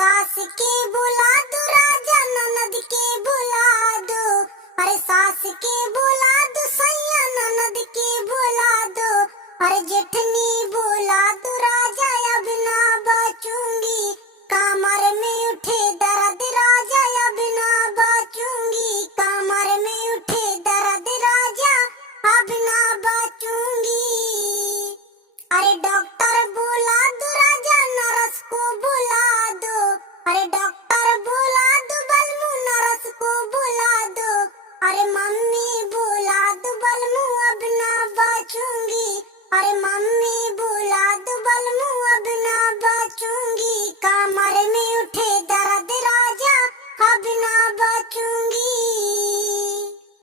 सास के बुला दो राजा ननद के बुला दो। अरे सास के बुला दो सैया ननद के बुला दो। अरे जेठनी बुला दो राजा अब ना बचूंगी। कमर में उठे दर्द राजा अब ना बचूंगी। कमर में उठे दर्द राजा अब ना बचूंगी। अरे डॉक्टर बुला दो राजा नर्स को बुला दो। अरे डॉक्टर बुला दो बलमू नर्स को बुला दो। अरे मम्मी बुला दो बलमू अब ना बचूंगी। अरे मम्मी बुला दो बलमू अब ना बचूंगी। कमर में उठे दर्द राजा अब ना बचूंगी।